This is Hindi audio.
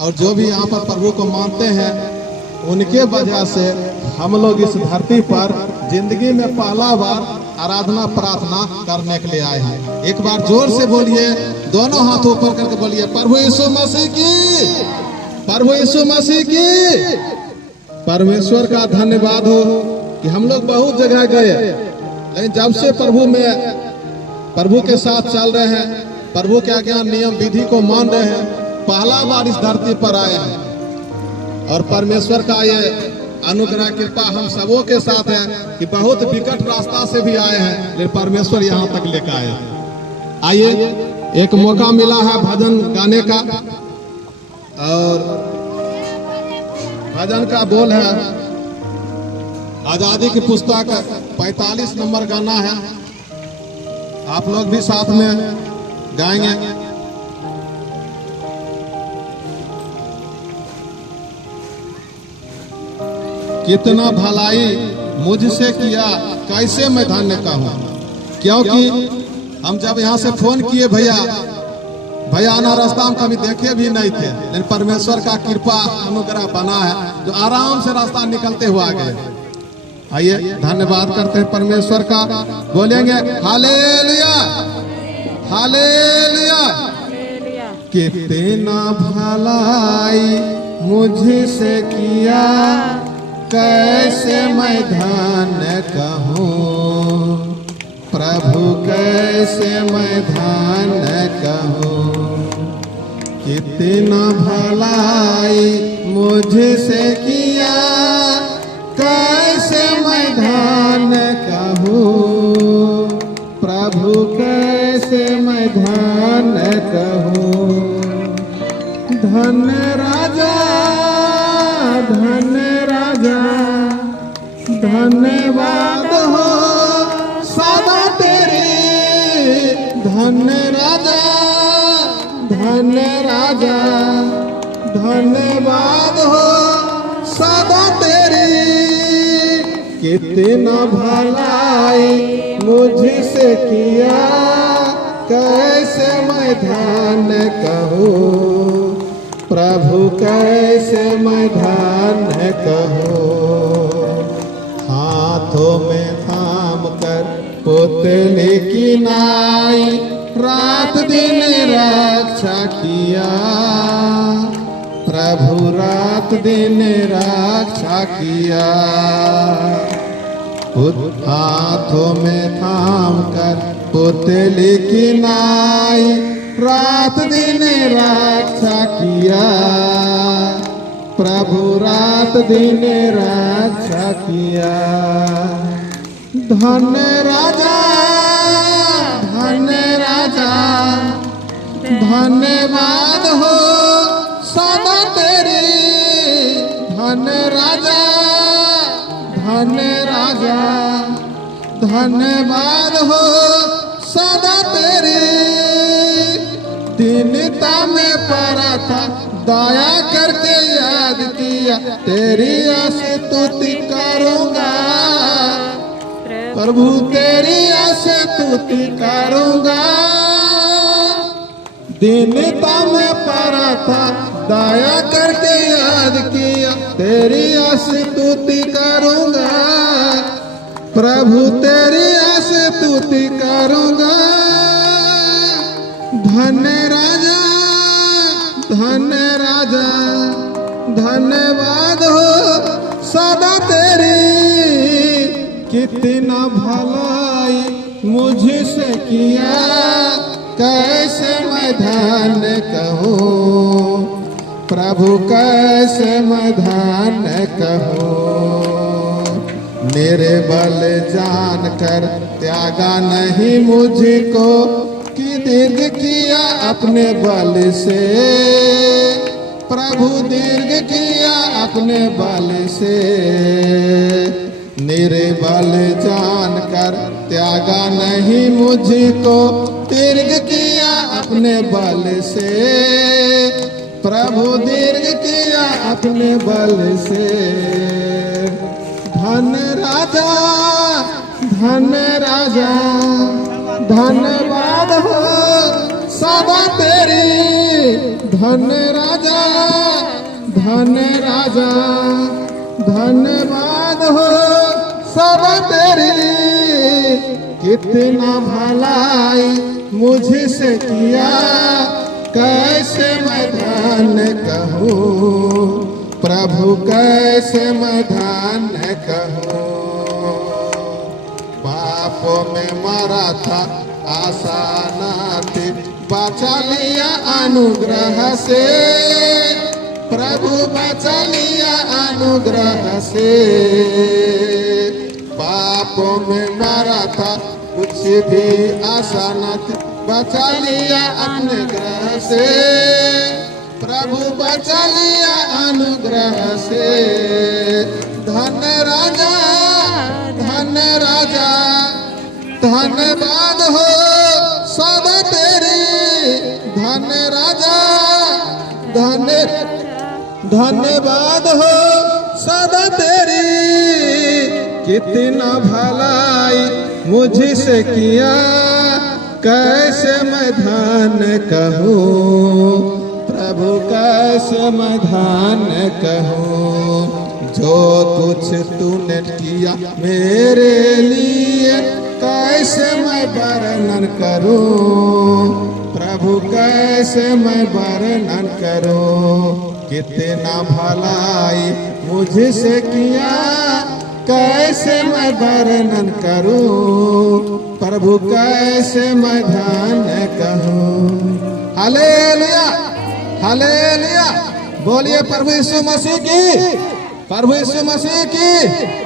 और जो भी यहाँ पर प्रभु को मानते हैं उनके वजह से हम लोग इस धरती पर जिंदगी में पहला बार आराधना प्रार्थना करने के लिए आए हैं। एक बार जोर से बोलिए, दोनों हाथ ऊपर करके बोलिए, प्रभु यीशु मसीह की, प्रभु यीशु मसीह की। परमेश्वर का धन्यवाद हो कि हम लोग बहुत जगह गए, लेकिन जब से प्रभु के साथ चल रहे हैं, प्रभु के आज्ञा नियम विधि को मान रहे हैं, पहला बार इस धरती पर आए हैं। और परमेश्वर का ये अनुग्रह कृपा हम सबों के साथ है कि बहुत विकट रास्ता से भी आए हैं, लेकिन परमेश्वर यहाँ तक लेकर आए। आइए, एक मौका मिला है भजन गाने का, और भजन का बोल है आजादी की पुस्तक 45 नंबर गाना है। आप लोग भी साथ में गाएंगे। कितना भलाई मुझसे किया, कैसे मैं धन्य का हूँ। क्योंकि हम जब यहाँ से फोन किए भैया आना रास्ता हम कभी देखे भी नहीं थे, लेकिन परमेश्वर का कृपा अनुग्रह बना है जो आराम से रास्ता निकलते हुए आ गए। आइए धन्यवाद करते हैं परमेश्वर का, बोलेंगे हालेलुया हालेलुया। कितना भलाई मुझसे किया, कैसे मैं धन्य कहूँ, प्रभु कैसे मैं धन्य कहूँ। कितना भलाई मुझसे किया, कैसे मैं धन्य कहूँ, प्रभु कैसे मैं धन्य कहूँ। धन्य राजा धन्य राजा, धन्यवाद हो सदा तेरी। धन्य राजा धन्यवाद हो सदा तेरी। कितना भलाई मुझसे किया, कैसे मैं धन्य कहूँ, प्रभु कैसे मैं धन्य कहूँ। हाथों में थाम कर पुतले की नाई, रात दिन रक्षा किया, प्रभु रात दिन रक्षा किया। हाथों में थाम कर पुतले की नाई, रात दिन रक्षा किया, प्रभु रात दिन रक्षा किया। धन्य राजा धन्यवाद हो सदा तेरी। धन्य राजा धन्यवाद हो सदा तेरी। दीनता में पड़ा था, दया करके याद किया, तेरी स्तुति करूंगा, प्रभु तेरी स्तुति करूंगा। दीनता में पड़ा था, दया करके याद किया, तेरी स्तुति करूंगा, प्रभु तेरी स्तुति करूंगा। धन्य राजा धन्यवाद हो सदा तेरी। कितना भलाई मुझसे किया, कैसे मैं धन्य कहूँ, प्रभु कैसे मैं धन्य कहूँ। मेरे बल जान कर त्यागा नहीं मुझको, कि दीर्घ किया अपने बल से, प्रभु दीर्घ किया अपने बल से। मेरे बल जान कर त्यागा नहीं मुझको, दीर्घ किया अपने बल से, प्रभु दीर्घ किया अपने बल से। धन्य राजा धन्यवाद हो सदा तेरी। धन राजा, धन राजा, धन्यवाद हो सब तेरी, कितना भलाई मुझसे किया, कैसे मैं धन्य कहूँ प्रभु, कैसे मैं धन्य कहूँ। पापों में मरा था आशा न थी, बचा लिया अनुग्रह से प्रभु, बचा लिया अनुग्रह से। पापों में मरा था कुछ भी आशा न थी, बचा लिया अनुग्रह से प्रभु, बचा लिया अनुग्रह से। धन राजा, धन राजा, धन्यवाद हो सदा तेरी, धन राजा, धन्यवाद हो सदा तेरी, कितना भलाई मुझसे किया, कैसे मैं धन्य कहूँ प्रभु, कैसे मैं धन्य कहूँ। जो कुछ तूने किया मेरे लिए, कैसे मैं वर्णन करूं प्रभु, कैसे मैं वर्णन करूं। कितना भलाई मुझसे किया, कैसे मैं वर्णन करूं प्रभु, कैसे मैं धन्य कहूं। हालेलुया, हालेलुया, बोलिए प्रभु यीशु मसीह की, प्रभु यीशु मसीह की।